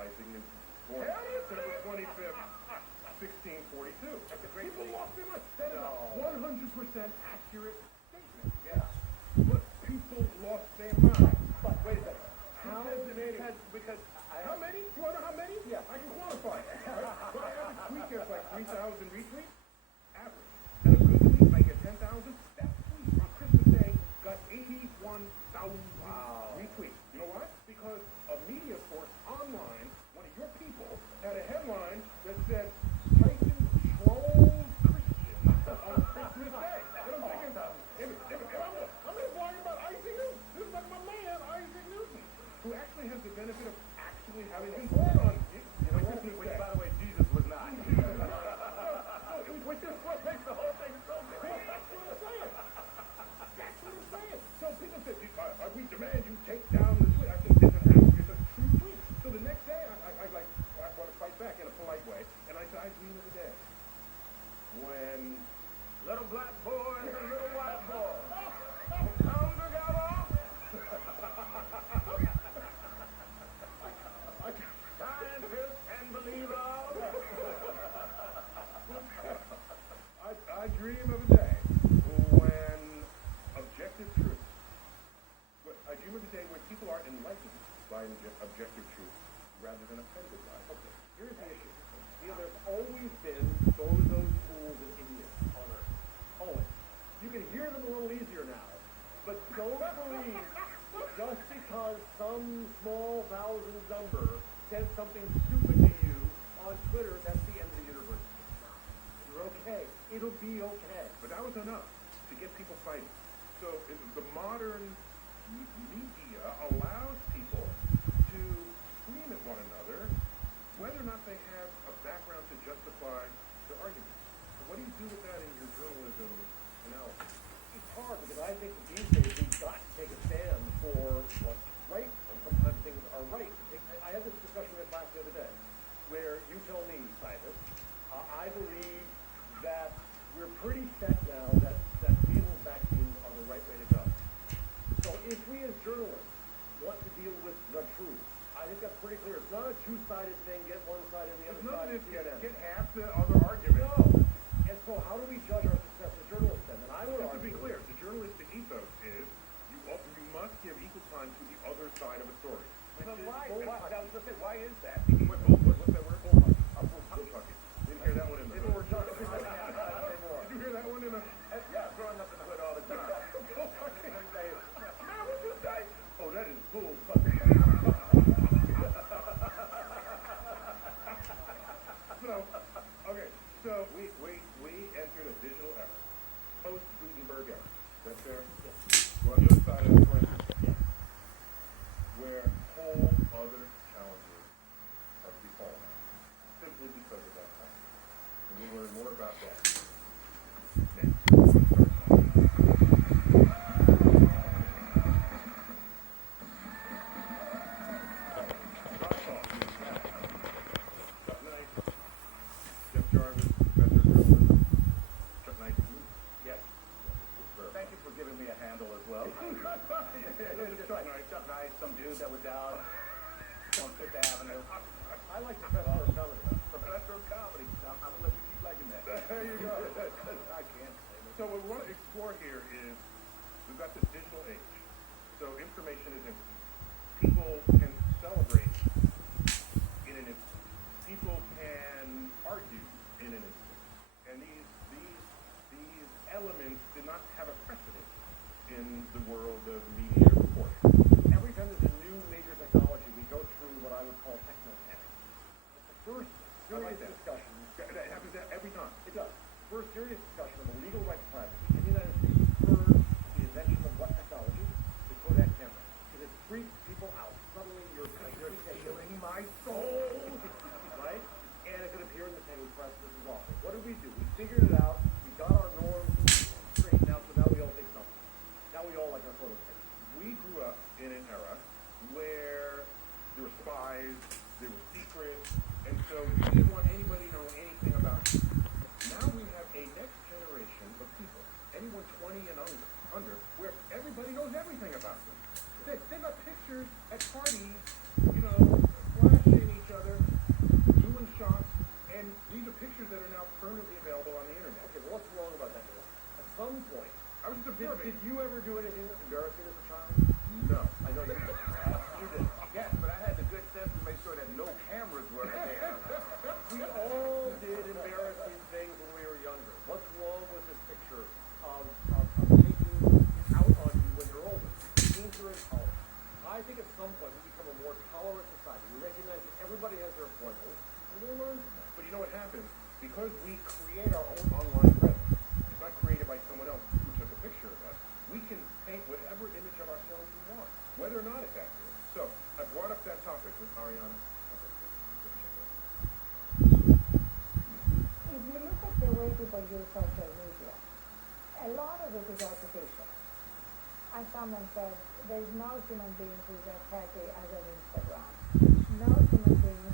Isaac Newton, born September 25th, 1642. People lost their mind. That is a 100% accurate statement. Yeah. But people lost their mind. But wait a second. How many? You want to know how many? Yeah. I can quantify it. Right? My average tweet gets like 3,000 retweets. Average. And a good tweet might get 10,000. That tweet on Christmas Day got 81,000 retweets. You know why? Because a media source online, one of your people, had a headline that said, Tyson trolls Christian on Christmas Day. And I'm thinking, I'm just talking about Isaac Newton. This is like my man, Isaac Newton, who actually has the benefit of actually having been born on Christmas Day. By the way, Jesus was not. Which is what makes the whole thing so great. That's what I'm saying. That's what I'm saying. So people said, we demand you take down the tweet. I said, it's a true tweet. So the next day, I want to fight back in a polite way, and I said, I dream of the day when Little black boy and a little white boy come together. Scientists and believers. I dream of a day when objective truth. I dream of a day when people are enlightened by objective truth rather than offended by it. Okay, here's the issue. There's always been bozos, fools, and idiots on Earth. Always. You can hear them a little easier now, but don't believe just because some small thousand number says something stupid to you on Twitter, that's the end of the universe. You're okay. It'll be okay. But that was enough to get people fighting. So the modern media allows people to scream at one another whether or not they have a background to justify their arguments. So what do you do with that in your journalism analysis? It's hard because I think that these days we've got to take a stand for what's right, and sometimes things are right. I had this discussion in class the other day where you tell me, Simon, I believe that we're pretty set now that measles vaccines are the right way to go. So if we as journalists want to deal with the truth, I think that's pretty clear. It's not a two-sided thing, get one side and the other side. Get half the other argument. No. And so how do we judge our success as journalists then? And I would Just to be argue, clear, the journalistic ethos is you must give equal time to the other side of a story. but why? I was going to say, why is that? What's that word? Bullfucking. Didn't hear that one in the People were just Did you hear that one in the... Yeah, growing up in the hood all the time. Bullfucking. Man, what'd you say? Oh, that is bull So we entered a digital era, post-Gutenberg era. That's there. We're on the other side of the planet, where whole other challenges are befalling us, simply because of that time. And we'll learn more about that next. That was out on Fifth Avenue. I like Professor of Comedy. Professor of Comedy. I'm going to let you keep liking that. There you go. I can't say that. So what we want to explore here is we've got this digital age. So information is instant. People can celebrate in an instant. People can argue in an instant. And these elements did not have a precedent in the world of media reporting. Every time there's a new major technology, we go through what I would call techno-tech. It's the first serious discussion. That happens every time. It does. First serious discussion of the legal right to privacy in the United States spurred the invention of what technology? The Kodak camera. Because it freaked people out. Suddenly you're killing my soul. Right? And it could appear in the Penny Press. This is awful. What did we do? We figured it out. We got our norms straight now, so now we all take something. Now we all like our photos taken. We grew up in an era where there were spies, there were secrets, and so we didn't want anybody to know anything about it. Now we have a next generation of people, anyone 20 and under, where everybody knows everything about them. They got pictures at parties, flashing each their foibles, and we'll learn from that. But you know what happens? Because we create our own online presence, it's not created by someone else who took a picture of us, we can paint whatever image of ourselves we want, whether or not it's accurate. So, I brought up that topic with Ariana. If you look at the way people use social media, a lot of it is artificial. As someone said, there is no human being who is as happy as on Instagram. No human being